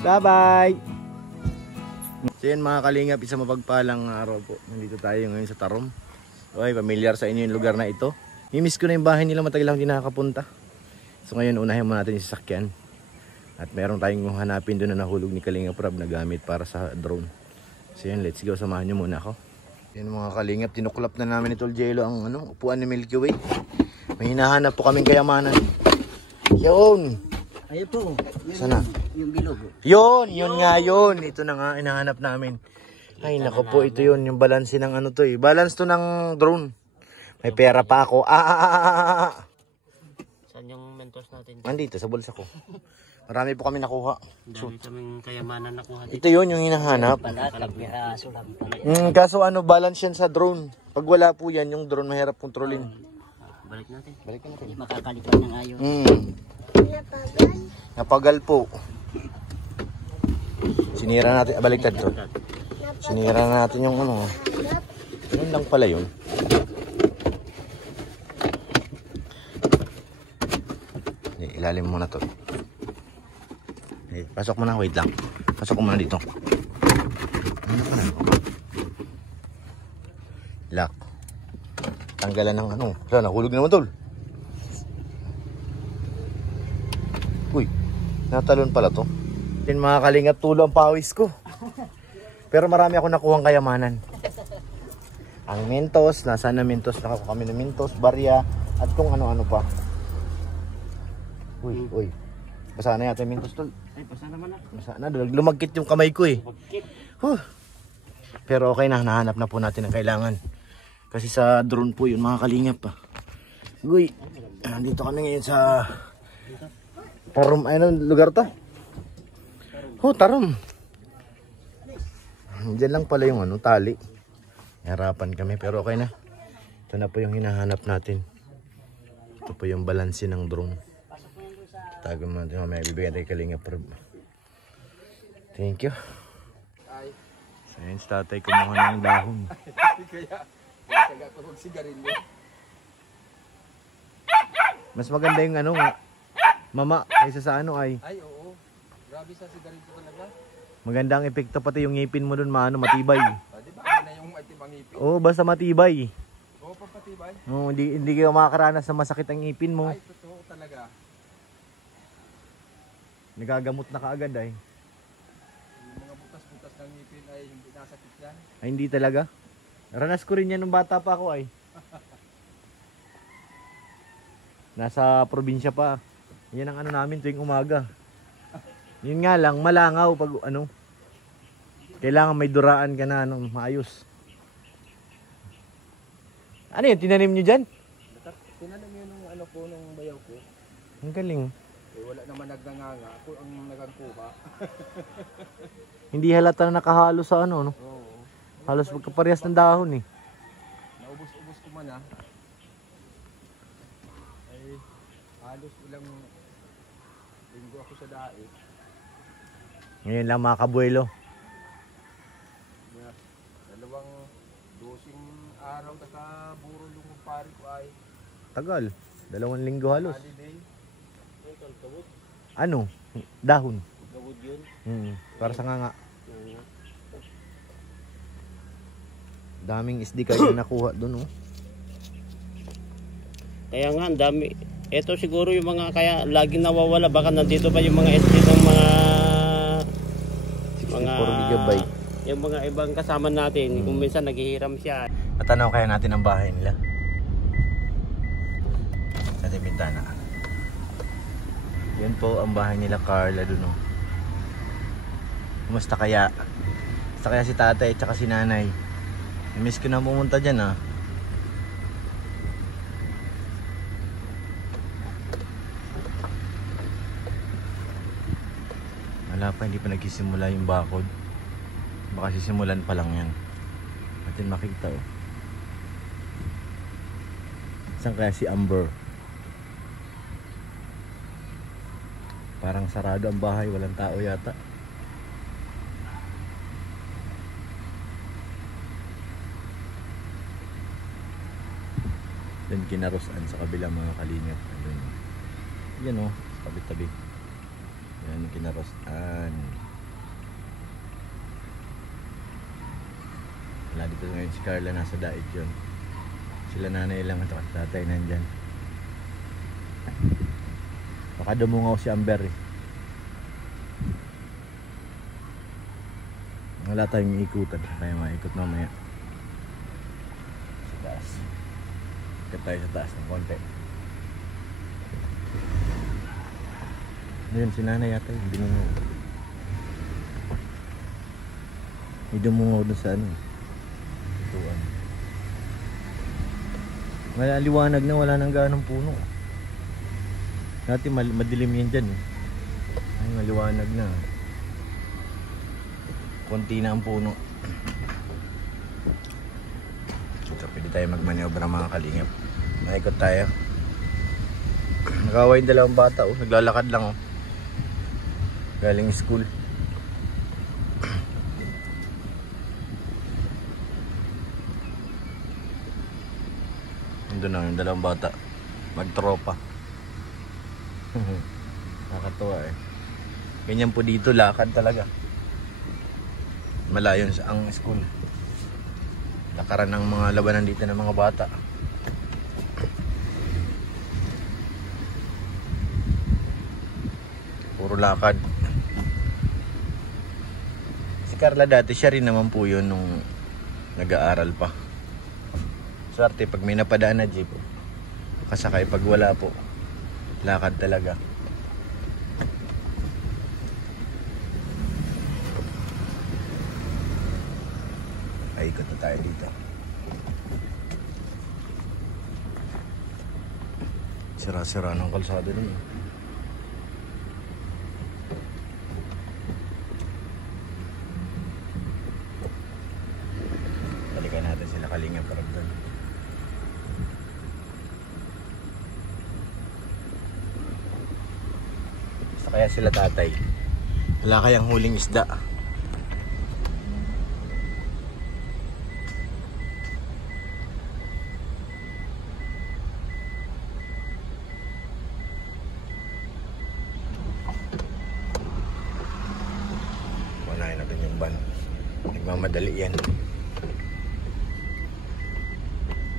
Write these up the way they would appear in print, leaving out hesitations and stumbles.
Bye-bye! So yan mga kalingap, isang mapagpalang araw po. Nandito tayo ngayon sa Tarom. Okay, familiar sa inyo yung lugar na ito. Mimiss ko na yung bahay nila, matagal lang hindi nakakapunta. So ngayon, unahin mo natin yung sasakyan. At meron tayong hanapin doon na nahulog ni Kalingap Rob na gamit para sa drone. So yan, let's go, samahan nyo muna ako. Yan mga kalingap, tinuklap na namin ito Jello ang upuan ni Milky Way. May hinahanap po kaming kayamanan. Yun! Ayun po. Sana? Yung bilog. Yun nga yun. Ito na nga, hinahanap namin. Ay nako po, ito yun. Yung balance ng to eh. Balance to ng drone. May pera pa ako. Saan yung mentos natin? Andito, sa bulsa ko. Marami po kami nakuha. Dami kaming kayamanan nakuha dito. Ito yun yung hinahanap. Kaso balance yan sa drone. Pag wala po yan, yung drone mahirap kontrolin. Balik natin. Balik natin. Makakalipat ng ayon. Napagal po. Sinira natin. Baliktad to. Sinira natin yung Yun lang pala yun. Ilalim mo na to. Pasok mo na. Wait lang. Pasok mo na dito. Ano pa na? Lock. Tanggalan ng Wala, nahulog naman tol. Uy, natalon pala to. Yan mga kalingap, tulo ang pawis ko. Pero marami ako nakuhang kayamanan. Ang Mentos, nasaan na Mentos? Nakakuha kami ng Mentos, barya, at kung ano-ano pa. Uy. Basa na yata yung Mentos tol. Ay, basa naman na. Basa na, lumagkit yung kamay ko eh. Pero okay na, nahanap na po natin ang kailangan. Kasi sa drone po yun mga kalingap pa. Uy, dito kami ngayon sa Tarom. Anong lugar to? Tarom. Diyan lang pala yung tali. Harapan kami pero okay na. Ito na po yung hinahanap natin. Ito po yung balanse ng drone. Tago mo natin mamaya bibigyan tayo Kalingap Rob. Thank you. So yun, sa tatay kumuha ng dahon. Kaya ito magsigarilyo. Mas maganda yung mama kaysa sa ay. Ay oo. Grabe sa sigarilyo talaga. Maganda ang epekto pati yung ngipin mo dun matibay. Di ba? Ano na yung itibang ngipin? Oo, basta matibay. Oo, pampatibay. Oo, hindi kayo makakaranas na masakit ang ngipin mo. Ay, totoo talaga. Nagagamot na kaagad ay. Yung mga butas-butas ng ngipin ay hindi nasakit yan. Ay hindi talaga. Ranas ko rin yan nung bata pa ako ay. Nasa probinsya pa. Yan ang namin tuwing umaga. Yun nga lang, malangaw pag kailangan may duraan ka na maayos. Ano yun, tinanim nyo dyan? Tinanim yun nung bayaw ko. Ang galing. Eh, wala naman nagnanganga. Ako ang nagangkuha. Hindi halata na nakahalo sa no? Oo. Halos magkaparehas ng dahon eh. Naubos-ubos ko man ay halos ilang linggo ako sa daig. Ngayon lang mga kabuelo. Dalawang dosing araw nakaburo yung pari ko ay Tagal. 2 linggo halos. holiday. Ano? Dahon. Gawod yun. Para sa nga. Daming SD card na nakuha doon Kaya nga, ang dami. Ito siguro yung mga kaya laging nawawala. Baka nandito pa yung mga SD ng mga 64 GB. Yung mga ibang kasama natin. Kung minsan naghihiram siya. Natanaw kaya natin ang bahay nila. Sa ating bintana. Yun po ang bahay nila Carla doon Kumusta kaya? Kumusta kaya si tatay at si nanay? Miss ko na pumunta dyan Wala pa, hindi pa nagsisimula yung bakod. Baka sisimulan pa lang yan. Natin makita Saan kaya si Amber? Parang sarado ang bahay, walang tao yata. Then kinarosan sa kabilang mga kalingap. Yan sa tabi-tabi. Yan kinarosan. Wala dito ngayon si Carla, nasa diet yun. Sila nanay lang at tatay nandyan. Baka dumungaw si Amber eh. Wala tayong ikutan, kaya maikot mamaya. Sa taas. Ikot tayo sa taas ng konti. Ayun, si nanay yata yung binungaw. May dumungaw doon sa ano. Ituan. Wala, liwanag na, wala nang ganong puno. Dati madilim yan dyan eh. Ay, maliwanag na. Konti na ang puno. So, pwede tayo magmaniobra mga kalingap. Maikot tayo. Nakaway yung dalawang bata oh. Naglalakad lang oh. Galing school. Doon na yung dalawang bata. Magtropa. Nakakatuwa eh. Ganyan po dito, lakad talaga. Malayo sa ang school. Lakaran ng mga labanan dito ng mga bata. Puro lakad. Si Carla dati, siya rin naman po yun nung nag-aaral pa. Swerte pag may napadaan na jeep, kasakay. Pag wala po, lakad talaga. Ay, ikot na tayo dito. Sira-sira ng kalsada dun. Balikan natin sila Kalingap parang doon. Basta kaya sila tatay. Wala kayang huling isda. Kunain natin yung van. Nagmamadali yan.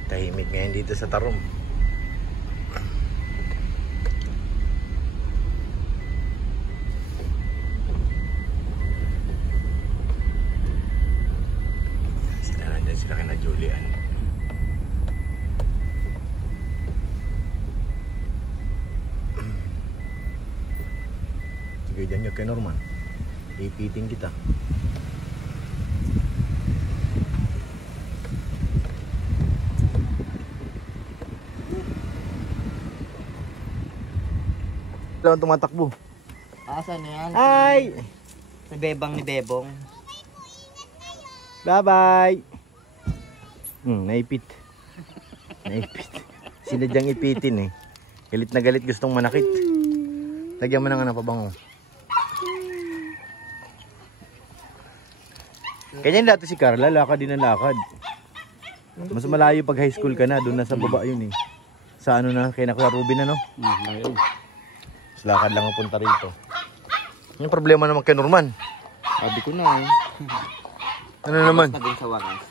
Tahimik ngayon dito sa Tarom. Sila nandyan sila kina Julian. Sige dyan yung kay Norman. Ipiting kita. Wala akong tumatakbo. Asan na yan? Ay! Si Bebang ni Bebong. Bye-bye! Naipit. Naipit. Sinadyang ipitin eh. Galit na galit, gustong manakit. Lagyan mo ng ano pabango. Ganyan dati si Carla, lakad din ang lakad. Mas malayo pag high school ka na, doon na sa baba yun eh. Sa ano na, kay Kuya Ruben ano? Ayun. Mas lakad lang ang punta rito. Yung problema naman kay Norman. Sabi ko na eh. Ano naman? Na din sa wakas.